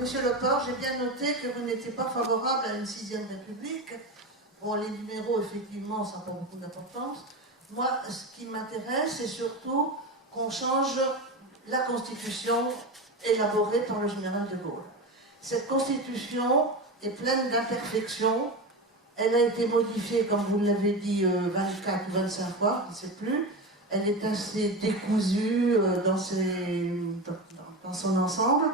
Monsieur Leport, j'ai bien noté que vous n'étiez pas favorable à une 6e République. Bon, les numéros, effectivement, ça n'a pas beaucoup d'importance. Moi, ce qui m'intéresse, c'est surtout qu'on change la Constitution élaborée par le général de Gaulle. Cette Constitution est pleine d'imperfections. Elle a été modifiée, comme vous l'avez dit, 24 ou 25 fois, je ne sais plus. Elle est assez décousue dans son ensemble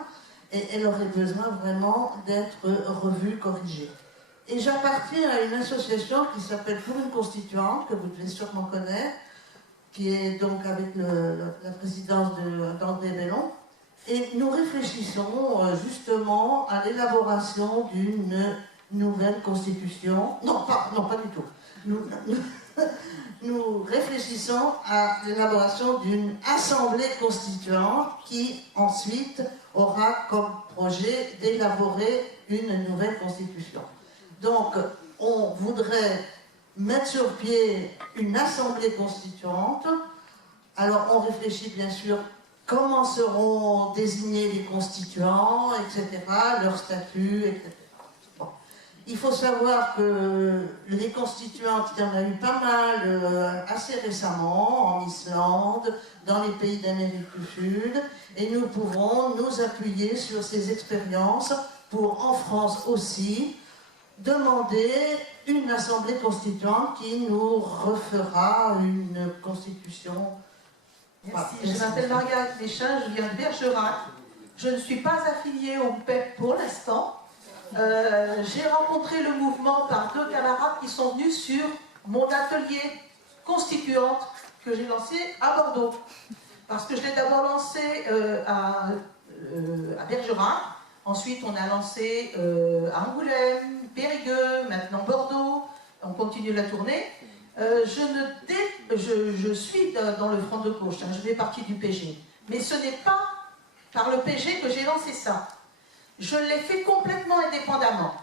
et elle aurait besoin vraiment d'être revue, corrigée. Et j'appartiens à une association qui s'appelle Pour une Constituante, que vous devez sûrement connaître, qui est donc avec la présidence d'André Bellon. Et nous réfléchissons justement à l'élaboration d'une nouvelle constitution. Non, pas du tout. Nous réfléchissons à l'élaboration d'une assemblée constituante qui ensuite aura comme projet d'élaborer une nouvelle constitution. Donc, on voudrait mettre sur pied une assemblée constituante. Alors, on réfléchit bien sûr comment seront désignés les constituants, etc., leur statut, etc. Bon. Il faut savoir que les constituantes, il y en a eu pas mal assez récemment, en Islande, dans les pays d'Amérique du Sud, et nous pouvons nous appuyer sur ces expériences pour, en France aussi, demander une assemblée constituante qui nous refera une constitution. Merci. Je m'appelle Marguerite Méchin, je viens de Bergerac. Je ne suis pas affiliée au PEP pour l'instant. J'ai rencontré le mouvement par 2 camarades qui sont venus sur mon atelier constituante que j'ai lancé à Bordeaux. Parce que je l'ai d'abord lancé à Bergerac, ensuite on a lancé à Angoulême, Périgueux, maintenant Bordeaux, on continue la tournée. Je suis dans le front de gauche, je fais partie du PG. Mais ce n'est pas par le PG que j'ai lancé ça. Je l'ai fait complètement indépendamment.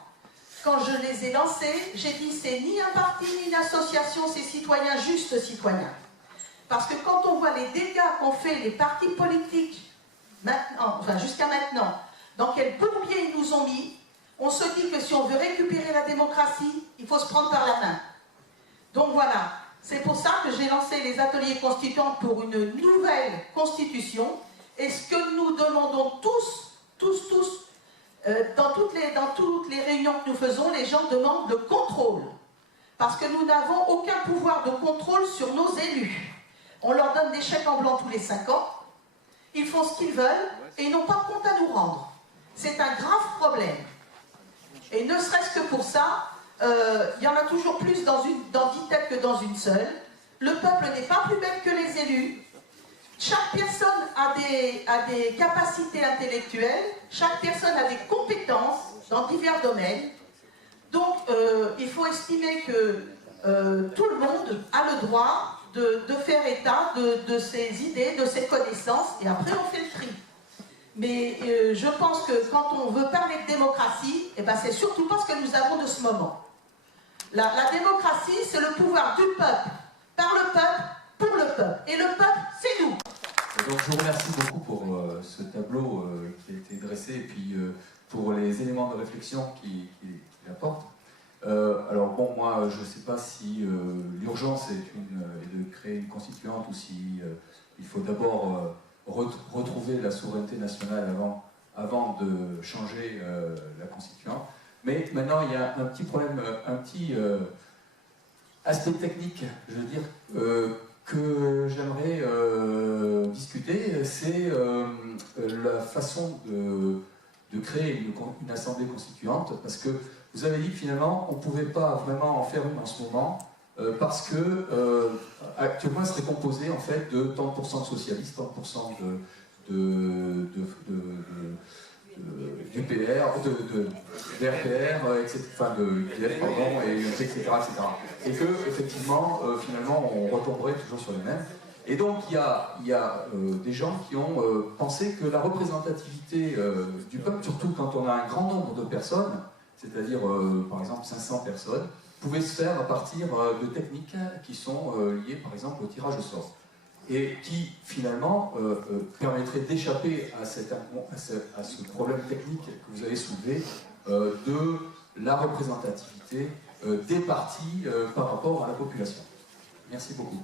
Quand je les ai lancés, j'ai dit c'est ni un parti ni une association, c'est citoyens, juste citoyens. Parce que quand on voit les dégâts qu'ont fait les partis politiques maintenant, enfin jusqu'à maintenant, dans quel bourbier ils nous ont mis, on se dit que si on veut récupérer la démocratie, il faut se prendre par la main. Donc voilà, c'est pour ça que j'ai lancé les ateliers constituants pour une nouvelle constitution. Et ce que nous demandons tous, dans toutes les réunions que nous faisons, les gens demandent le contrôle. Parce que nous n'avons aucun pouvoir de contrôle sur nos élus. On leur donne des chèques en blanc tous les 5 ans, ils font ce qu'ils veulent et ils n'ont pas de compte à nous rendre. C'est un grave problème. Et ne serait-ce que pour ça, il y en a toujours plus dans 10 têtes que dans une seule. Le peuple n'est pas plus bête que les élus. Chaque personne a des capacités intellectuelles, chaque personne a des compétences dans divers domaines. Donc, il faut estimer que tout le monde a le droit de faire état de ses idées, de ses connaissances, et après on fait le tri. Mais je pense que quand on veut parler de démocratie, eh ben, c'est surtout pas ce que nous avons de ce moment. La démocratie, c'est le pouvoir du peuple, par le peuple, pour le peuple. Et le peuple, c'est nous. Donc je vous remercie beaucoup pour ce tableau qui a été dressé et puis pour les éléments de réflexion qu'il apporte. Alors bon, moi je ne sais pas si l'urgence est de créer une constituante ou si il faut d'abord retrouver la souveraineté nationale avant de changer la constituante. Mais maintenant il y a un petit problème, un petit aspect technique, je veux dire, que j'aimerais discuter, c'est la façon de créer une assemblée constituante, parce que vous avez dit que finalement on ne pouvait pas vraiment en faire une en ce moment, parce que actuellement elle serait composée en fait de 30% de socialistes, 30% d'UPR, d'RPR, etc., enfin de IDF, pardon, etc., etc. Et que, effectivement, finalement, on retomberait toujours sur les mêmes. Et donc, il y a des gens qui ont pensé que la représentativité du peuple, surtout quand on a un grand nombre de personnes, c'est-à-dire, par exemple, 500 personnes, pouvait se faire à partir de techniques qui sont liées, par exemple, au tirage au sort. et qui finalement permettrait d'échapper à ce problème technique que vous avez soulevé de la représentativité des partis par rapport à la population. Merci beaucoup.